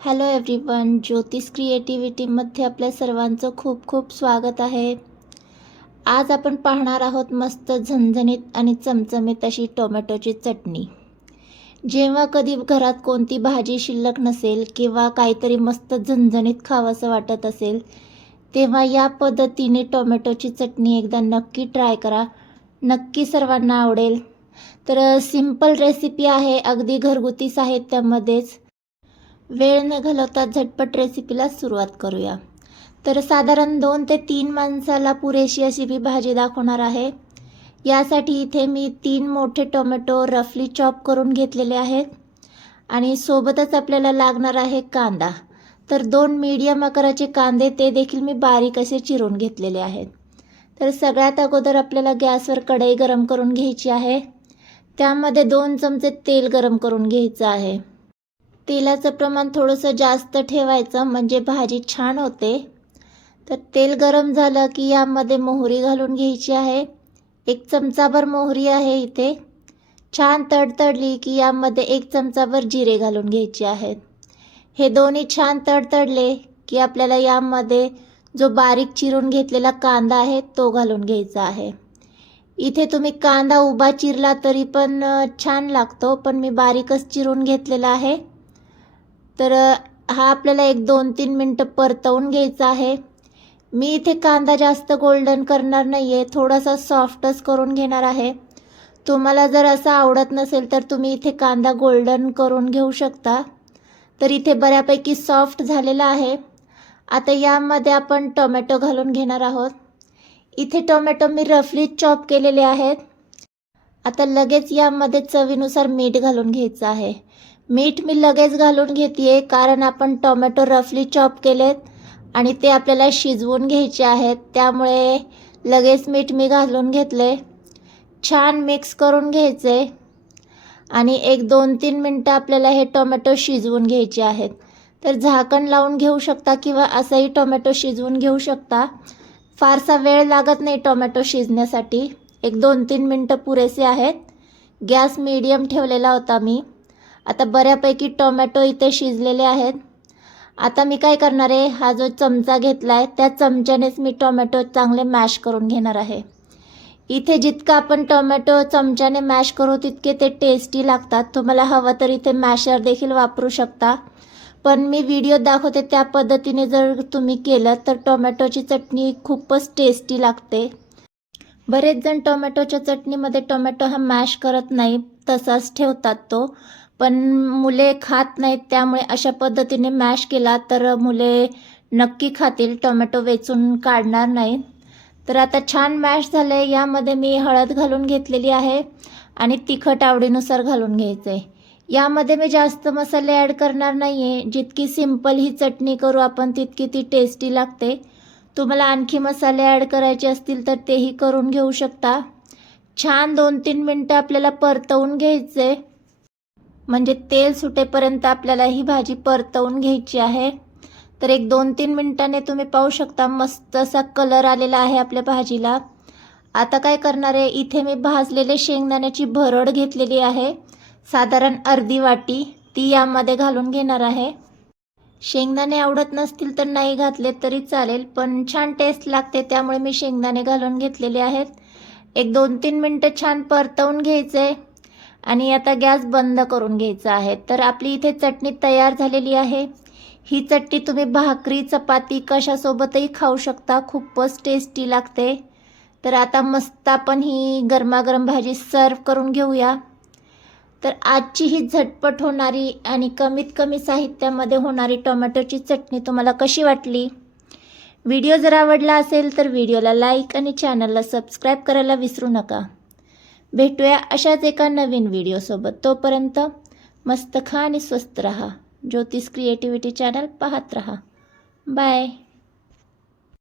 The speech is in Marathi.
हॅलो एव्हरीवन ज्योतिष क्रिएटिव्हिटीमध्ये आपल्या सर्वांचं खूप खूप स्वागत आहे. आज आपण पाहणार आहोत मस्त झणझणीत आणि चमचमीत अशी टोमॅटोची चटणी. जेव्हा कधी घरात कोणती भाजी शिल्लक नसेल किंवा काहीतरी मस्त झणझणीत खावंसं वाटत असेल तेव्हा या पद्धतीने टोमॅटोची चटणी एकदा नक्की ट्राय करा. नक्की सर्वांना आवडेल. तर सिंपल रेसिपी आहे अगदी घरगुती साहित्यामध्येच. वेळ न घालवता झटपट रेसिपीला सुरुवात करूया. तर साधारण दोन ते तीन माणसाला पुरेशी अशी मी भाजी दाखवणार आहे. यासाठी इथे मी तीन मोठे टोमॅटो रफली चॉप करून घेतलेले आहेत. आणि सोबतच आपल्याला लागणार आहे कांदा. तर दोन मीडियम आकाराचे कांदे ते देखील मी बारीक असे चिरून घेतलेले आहेत. तर सगळ्यात अगोदर आपल्याला गॅसवर कढई गरम करून घ्यायची आहे. त्यामध्ये दोन चमचे तेल गरम करून घ्यायचं आहे. तेलाचं प्रमाण थोडंसं जास्त ठेवायचं म्हणजे भाजी छान होते. तर तेल गरम झालं की यामध्ये मोहरी घालून घ्यायची आहे. एक चमचाभर मोहरी आहे इथे. छान तडतडली की यामध्ये एक चमचाभर जिरे घालून घ्यायचे आहेत. हे दोन्ही छान तडतडले की आपल्याला यामध्ये जो बारीक चिरून घेतलेला कांदा आहे तो घालून घ्यायचा आहे. इथे तुम्ही कांदा उभा चिरला तरी पण छान लागतो पण मी बारीकच चिरून घेतलेला आहे. तर हा आपल्याला एक दोन तीन मिनटं परतवून घ्यायचा आहे. मी इथे कांदा जास्त गोल्डन करणार नाही आहे थोडासा सॉफ्टच करून घेणार आहे. तुम्हाला जर असं आवडत नसेल तर तुम्ही इथे कांदा गोल्डन करून घेऊ शकता. तर इथे बऱ्यापैकी सॉफ्ट झालेला आहे. आता यामध्ये आपण टोमॅटो घालून घेणार आहोत. इथे टोमॅटो मी रफली चॉप केलेले आहेत. आता लगेच यामध्ये चवीनुसार मीठ घालून घ्यायचं आहे. मीठ मी लगेच घालून घेते कारण आपण टोमॅटो रफली चॉप केलेत आणि ते आपल्याला शिजवून घ्यायचे आहेत त्यामुळे लगेच मीठ मी घालून घेतले छान मिक्स करून घ्यायचे आणि एक दोन तीन मिनटं आपल्याला हे टोमॅटो शिजवून घ्यायचे आहेत. तर झाकण लावून घेऊ शकता किंवा असंही टोमॅटो शिजवून घेऊ शकता. फारसा वेळ लागत नाही टोमॅटो शिजण्यासाठी. एक दोन तीन मिनटं पुरेसे आहेत. गॅस मीडियम ठेवलेला होता मी. आता बऱ्यापैकी टोमॅटो इथे शिजलेले आहेत. आता मी काय करणार आहे? हा जो चमचा घेतला आहे त्या चमच्यानेच मी टोमॅटो चांगले मॅश करून घेणार आहे. इथे जितकं आपण टोमॅटो चमच्याने मॅश करू तितके ते टेस्टी लागतात. तुम्हाला हवं तर इथे मॅशर देखील वापरू शकता. पण मी व्हिडिओ दाखवते त्या पद्धतीने जर तुम्ही केलं तर टोमॅटोची चटणी खूपच टेस्टी लागते. बरेच जण टोमॅटोच्या चटणीमध्ये टोमॅटो हा मॅश करत नाही तसाच ठेवतात तो. पण मुले खात नाहीत त्यामुळे अशा पद्धतीने मॅश केला तर मुले नक्की खातील टोमॅटो वेचून काढणार नाहीत. तर आता छान मॅश झालं आहे यामध्ये मी हळद घालून घेतलेली आहे आणि तिखट आवडीनुसार घालून घ्यायचं आहे यामध्ये मी जास्त मसाले ॲड करणार नाही आहे जितकी सिंपल ही चटणी करू आपण तितकी ती टेस्टी लागते. तुम्हाला आणखी मसाले ॲड करायचे असतील तर तेही करून घेऊ शकता. छान दोन तीन मिनटं आपल्याला परतवून घ्यायचे म्हणजे तेल सुटेपर्यंत आपल्याला ही भाजी परतवून घ्यायची आहे. तर एक दोन तीन मिनटाने तुम्ही पाहू शकता मस्त असा कलर आलेला आहे आपल्या भाजीला. आता काय करणार आहे? इथे मी भाजलेले शेंगदाण्याची भरड घेतलेली आहे. साधारण अर्धी वाटी. ती यामध्ये घालून घेणार आहे. शेंगदाणे आवडत नसतील तर नाही घातले तरी चालेल पण छान टेस्ट लागते त्यामुळे मी शेंगदाणे घालून घेतलेले आहेत. एक दोन तीन मिनटं छान परतवून घ्यायचे. आणि आता गॅस बंद करून घ्यायचा आहे. तर आपली इथे चटणी तयार झालेली आहे. ही चटणी तुम्ही भाकरी चपाती कशासोबतही खाऊ शकता. खूपच टेस्टी लागते. तर आता मस्त आपण ही गरमागरम भाजी सर्व करून घेऊया. तर आजची ही झटपट होणारी आणि कमीत कमी साहित्यामध्ये होणारी टोमॅटोची चटणी तुम्हाला कशी वाटली? व्हिडिओ जर आवडला असेल तर व्हिडिओला लाईक आणि चॅनलला सबस्क्राईब करायला विसरू नका. भेटूया अशाच एका नवीन व्हिडिओसोबत तोपर्यंत मस्त खा आणि स्वस्त रहा. ज्योतिष क्रिएटिव्हिटी चॅनल पाहत रहा. बाय